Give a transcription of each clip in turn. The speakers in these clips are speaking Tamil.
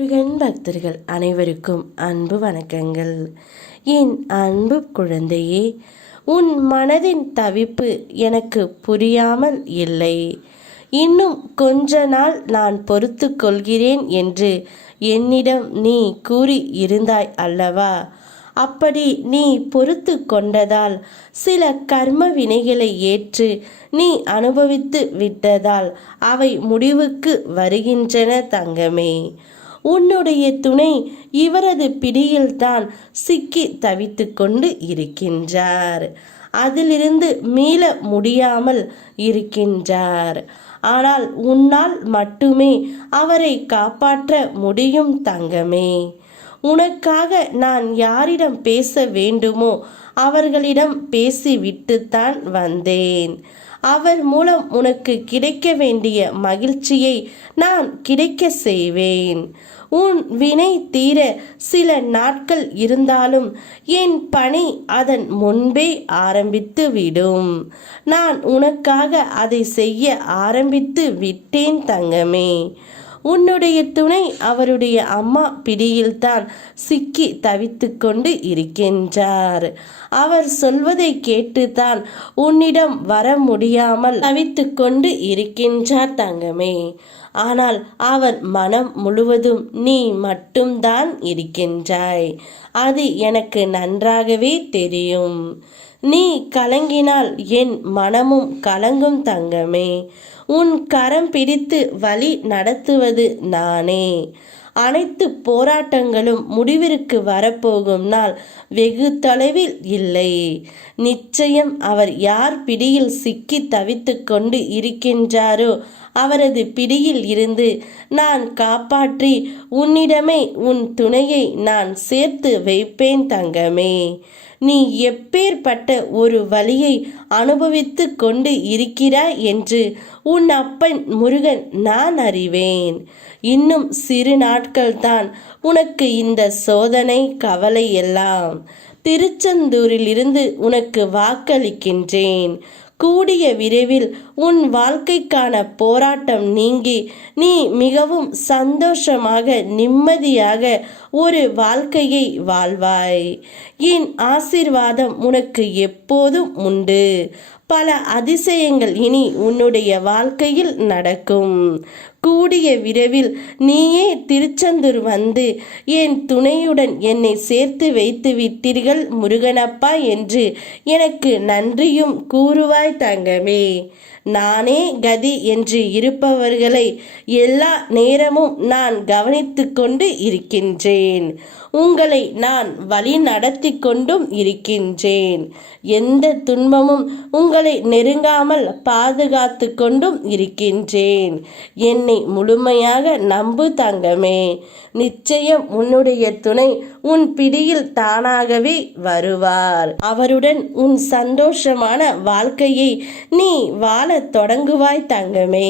முருகன் பக்தர்கள் அனைவருக்கும் அன்பு வணக்கங்கள். என் அன்பு குழந்தையே, உன் மனதின் தவிப்பு எனக்கு புரியாமல் இல்லை. இன்னும் கொஞ்ச நாள் நான் பொறுத்து கொள்கிறேன் என்று என்னிடம் நீ கூறி இருந்தாய் அல்லவா? அப்படி நீ பொறுத்து கொண்டதால் சில கர்ம வினைகளை ஏற்று நீ அனுபவித்து விட்டதால் அவை முடிவுக்கு வருகின்றன தங்கமே. உன்னுடைய துணை இவரது பிடியில்தான் சிக்கி தவித்து கொண்டு இருக்கின்றார். அதிலிருந்து மீள முடியாமல் இருக்கின்றார். ஆனால் உன்னால் மட்டுமே அவரை காப்பாற்ற முடியும் தங்கமே. உனக்காக நான் யாரிடம் பேச வேண்டுமோ அவர்களிடம் பேசிவிட்டுத்தான் வந்தேன். அவர் மூலம் உனக்கு கிடைக்க வேண்டிய மகிழ்ச்சியை நான் கிடைக்க செய்வேன். உன் வினை தீர சில நாட்கள் இருந்தாலும் என் பணி அதன் முன்பே ஆரம்பித்து விடும். நான் உனக்காக அதை செய்ய ஆரம்பித்து விட்டேன் தங்கமே. உன்னுடைய துணை அவருடைய அம்மா பிடியில்தான் சிக்கி தவித்து கொண்டு இருக்கின்றார். அவர் சொல்வதை கேட்டுத்தான் உன்னிடம் வர முடியாமல் தவித்து கொண்டு இருக்கின்றார் தங்கமே. ஆனால் அவர் மனம் முழுவதும் நீ மட்டும்தான் இருக்கின்றாய். அது எனக்கு நன்றாகவே தெரியும். நீ கலங்கினால் என் மனமும் கலங்கும் தங்கமே. உன் கரம் பிடித்து வழி நடத்துவது நானே. அனைத்து போராட்டங்களும் முடிவிற்கு வரப்போகும் நாள் வெகு தொலைவில் இல்லை. நிச்சயம் அவர் யார் பிடியில் சிக்கி தவித்து கொண்டு இருக்கின்றாரோ அவரது பிடியில் இருந்து நான் காப்பாற்றி உன்னிடமே உன் துணையை நான் சேர்த்து வைப்பேன் தங்கமே. நீ எப்பேற்பட்ட ஒரு வலியை அனுபவித்து கொண்டு இருக்கிறாய் என்று உன் அப்பன் முருகன் நான் அறிவேன். இன்னும் சிறு நாட்கள்தான் உனக்கு இந்த சோதனை கவலை எல்லாம். திருச்செந்தூரில் இருந்து உனக்கு வாக்களிக்கின்றேன். கூடிய விரைவில் உன் வாழ்க்கைக்கான போராட்டம் நீங்கி நீ மிகவும் சந்தோஷமாக நிம்மதியாக ஒரு வாழ்க்கையை வாழ்வாய். என் ஆசீர்வாதம் உனக்கு எப்போதும் உண்டு. பல அதிசயங்கள் இனி உன்னுடைய வாழ்க்கையில் நடக்கும். கூடிய விரைவில் நீயே திருச்செந்தூர் வந்து என் துணையுடன் என்னை சேர்த்து வைத்து விட்டீர்கள் முருகனப்பா என்று எனக்கு நன்றியும் கூறுவாய் தங்கமே. நானே கதி என்று இருப்பவர்களை எல்லா நேரமும் நான் கவனித்து கொண்டு இருக்கின்றேன். உங்களை நான் வழி நடத்தி கொண்டும் இருக்கின்றேன். எந்த துன்பமும் உங்களை நெருங்காமல் பாதுகாத்து கொண்டும் இருக்கின்றேன். என்னை முழுமையாக நம்பு தங்கமே. நிச்சயம் உன்னுடைய துணை உன் பிடியில் தானாகவே வருவார். அவருடன் உன் சந்தோஷமான வாழ்க்கையை நீ வாழ தொடங்குவாய் தங்கமே.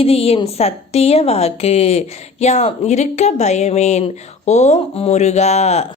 இது என் சத்திய வாக்கு. யாம் இருக்க பயமேன். ஓம் முருகா.